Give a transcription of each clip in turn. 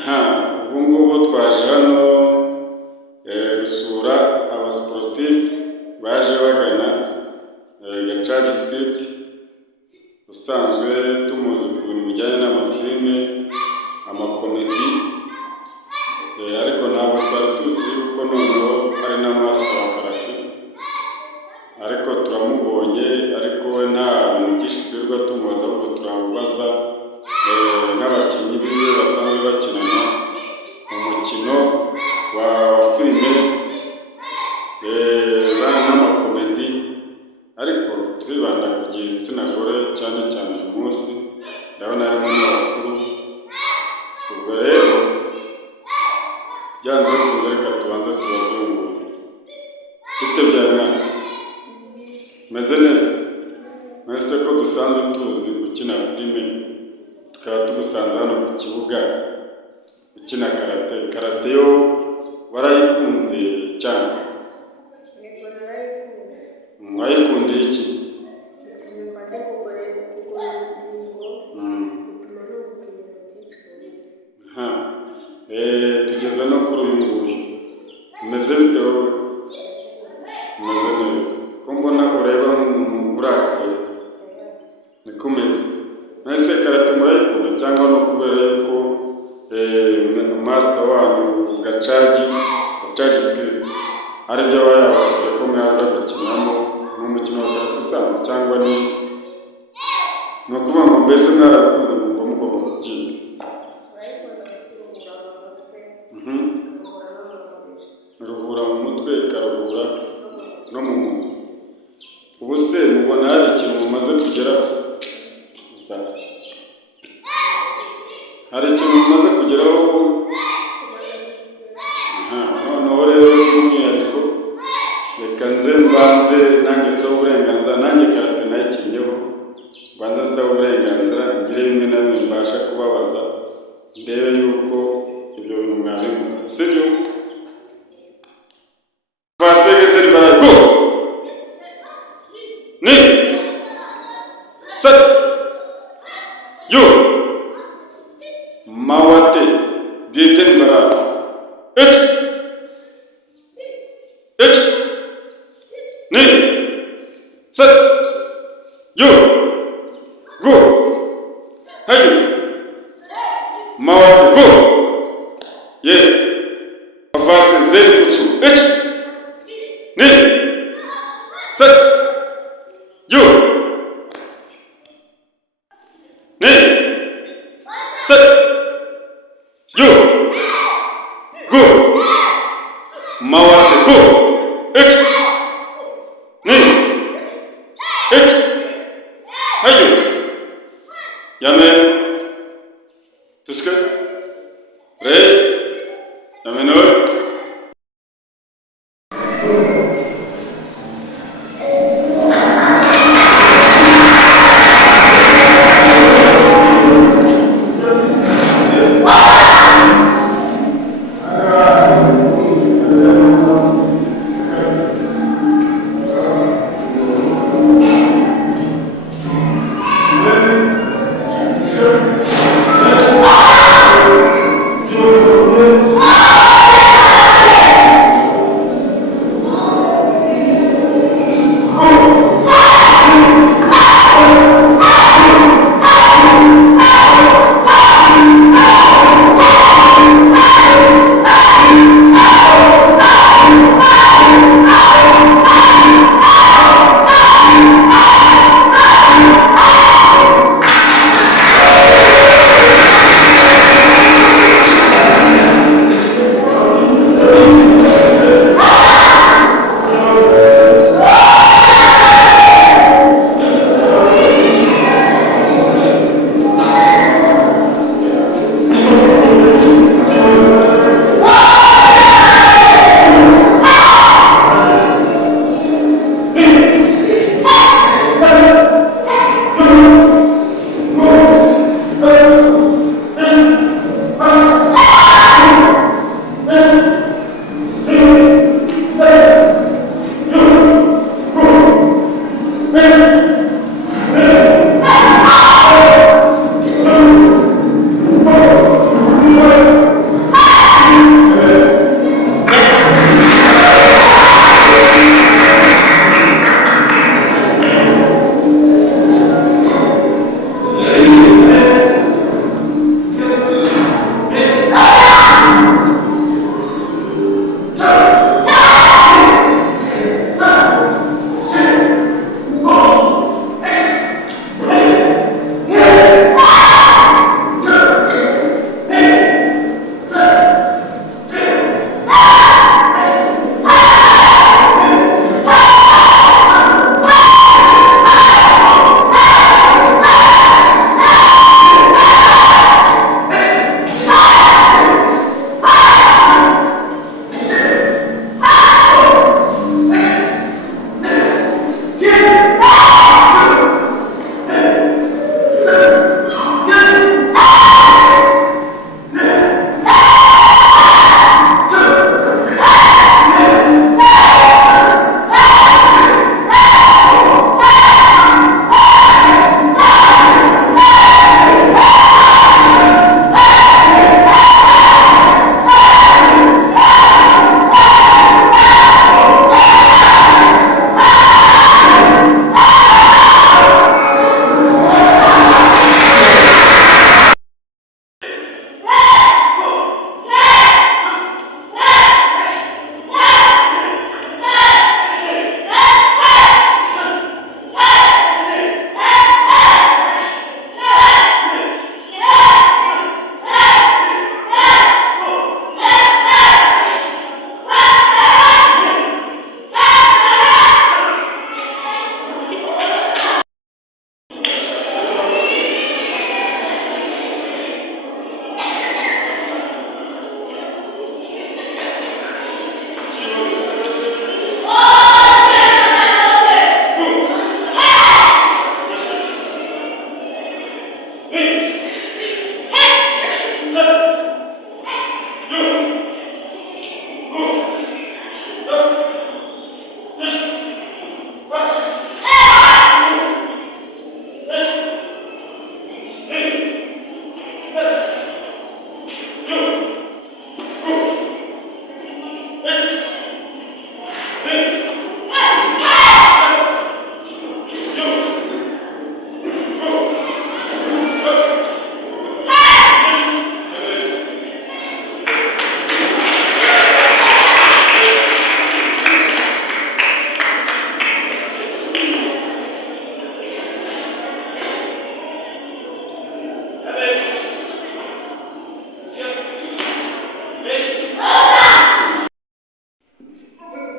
aha ubu ngubu twaje hano gusura abasiporutifu baje bagana Gacaca Street, usanzwe tumuzi ku bintu bijyanye n'amafilime, amakomedi, ariko ntabwo twari tuzi kuko noneho ari na master wa karate, ariko turamubonye, ariko we nta bintu byinshi twirirwa tumubaza, ahubwo turamubaza n'abakinnyi biwe basanzwe bakinana umukino wa filime n'amakomedi, ariko turibanda ku gitsina gore cyane cyane uyu munsi, ndabona harimo n'abakuru. Ubwo rero byanze bikunze reka tubanze tubazungure. Bite bya mwana? Meze neza? Mwese ko dusanzwe tuzi gukina filime, tukaba tugusanze hano ku kibuga ukina karate. Karate yo warayikunze cyane? Mwayikundiye iki? Tugeze no kuri uyu nguyu. Umeze bite wowe? Umeze neza. Ko mbona ureba nk'umuntu urakaye. Niko umeze. Mwese karate murayikunda cyangwa no kubera yuko master wanyu Gacaca Street ari byo aba yabasabye ko mwaza gukinamo n'umukino wa karate usanzwe, cyangwa ni ukuvuga ngo mbese mwarabikunze mumva mugomba kubyina? Ruhura mu mutwe, ikaruhura no mu muntu. Ubu se mubona hari ikintu mumaze kugeraho? Hari ikintu mumaze kugeraho? Noneho rero by'umwihariko reka nze mbanze nanjye nsaba uburenganzira, nanjye karate nayikinnyeho, mbanze nsaba uburenganzira ngire bimwe na bimwe mbasha kubabaza, ndebe yuko ibyo bintu mwabibona, sibyo? Baseketeri barago ni set yo mawate geteni barago ni set yo go hayo mawate go yes avance zeri kutsu ni set yo ni set yo go mawate go ni hayo yame tuske re yame no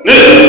neza